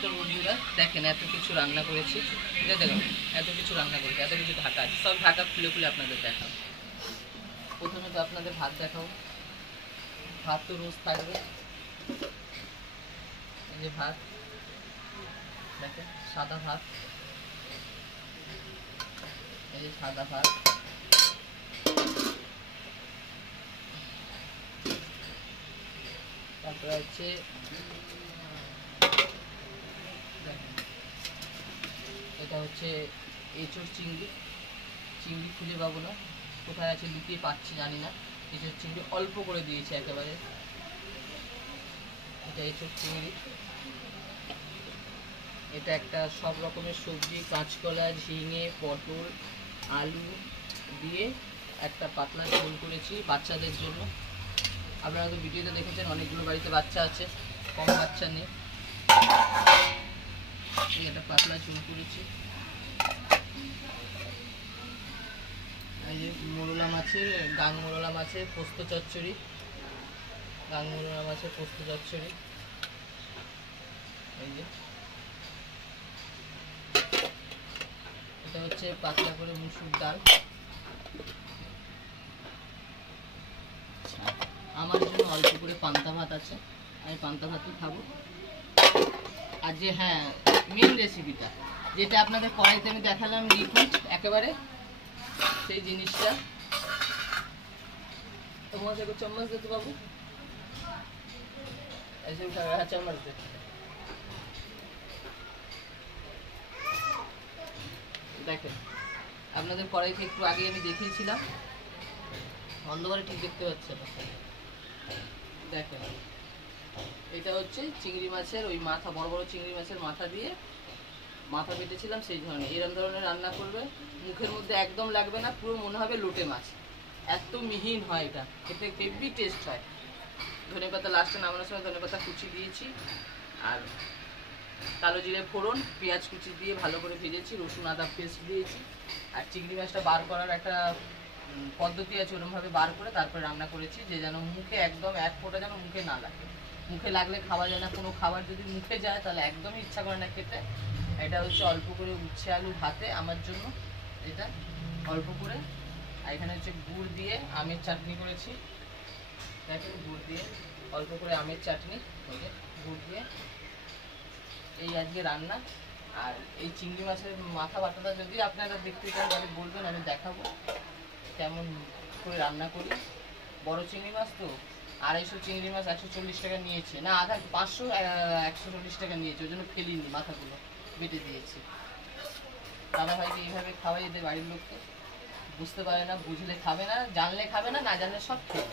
নমস্কার বন্ধুরা, দেখেন এত কিছু রান্না করেছি। দেখুন এত কিছু রান্না করেছি, এত কিছু ঢাকা আছে, সব ঢাকা খুলে খুলে আপনাদের দেখাবো। প্রথমে তো আপনাদের ভাত দেখাবো। ভাত তো রোজ থাকবে। এই যে ভাত দেখেন, সাদা ভাত, এই যে সাদা ভাত, তারপরে হচ্ছে এটা হচ্ছে এঁচোড় চিংড়ি। চিংড়ি খুঁজে পাবো না, কোথায় আছে লুকিয়ে পাচ্ছি জানি না। এঁচোড় চিংড়ি অল্প করে দিয়েছি একেবারে। এটা এঁচোড় চিংড়ি। এটা একটা সব রকমের সবজি, কাঁচকলা, ঝিঙে, পটল, আলু দিয়ে একটা পাতলা ঝোল করেছি বাচ্চাদের জন্য। আপনারা তো ভিডিওতে দেখেছেন অনেকগুলো বাড়িতে বাচ্চা আছে, কম বাচ্চা নেই। একটা পাতলা ঝোল করেছি। এই যে মোরলা মাছের, গাং মোরলা মাছের পোস্ত চচ্চড়ি, গাং মোরলা মাছের পোস্ত চচ্চড়ি। এই যে এটা হচ্ছে পাতলা করে মুসুর ডাল। আমার জন্য অল্প করে পান্তা ভাত আছে, আমি পান্তা ভাতই খাবো। আর যে হ্যাঁ, মেন রেসিপিটা যেটা আপনাদের কড়াইতে আমি দেখালাম লিকুইড একেবারে, সেই জিনিসটা তোমাকে একটু চামচ দিতে পাবো। চামচ দে। দেখেন আপনাদের কড়াইতে একটু আগে আমি দেখিয়েছিলাম, অন্ধকারে ঠিক দেখতে পাচ্ছে না। দেখেন এটা হচ্ছে চিংড়ি মাছের ওই মাথা, বড় বড় চিংড়ি মাছের মাথা দিয়ে মাথা বেটেছিলাম। সেই ধরনের এরকম ধরনের রান্না করবে, মুখের মধ্যে একদম লাগবে না, পুরো মনে হবে লোটে মাছ, এত মিহিন হয় এটা, খেতে হেভি টেস্ট হয়। ধনেপাতা লাস্টে নামানোর সময় ধনেপাতা কুচি দিয়েছি, আর কালো জিরে ফোড়ন, পেঁয়াজ কুচি দিয়ে ভালো করে ভেজেছি, রসুন আদা পেস্ট দিয়েছি। আর চিংড়ি মাছটা বার করার একটা পদ্ধতি আছে, ওরকমভাবে বার করে তারপরে রান্না করেছি, যে যেন মুখে একদম এক ফোঁটা যেন মুখে না লাগে। মুখে লাগলে খাওয়া যায় না, কোনো খাবার যদি মুখে যায় তাহলে একদমই ইচ্ছা করে না খেতে। এটা হচ্ছে অল্প করে উচ্ছে আলু ভাতে আমার জন্য, এটা অল্প করে। আর এখানে হচ্ছে গুড় দিয়ে আমের চাটনি করেছি। দেখেন গুড় দিয়ে অল্প করে আমের চাটনি, গুড় দিয়ে। এই আজকে রান্না। আর এই চিংড়ি মাছের মাথা বাটাটা যদি আপনারা দেখতে চান তাহলে বলবেন, আমি দেখাবো কেমন করে রান্না করি। বড় চিংড়ি মাছ তো, 250 চিংড়ি মাছ 140 টাকা নিয়েছে, না আধা 500 140 টাকা নিয়েছে, ওই জন্য ফেলিনি, মাথাগুলো বেটে দিয়েছি। দাদা ভাইকে এইভাবে খাওয়াই এদের বাড়ির লোককে, বুঝতে পারে না, বুঝলে খাবে না, জানলে খাবে না, না জানলে সব খেয়ে।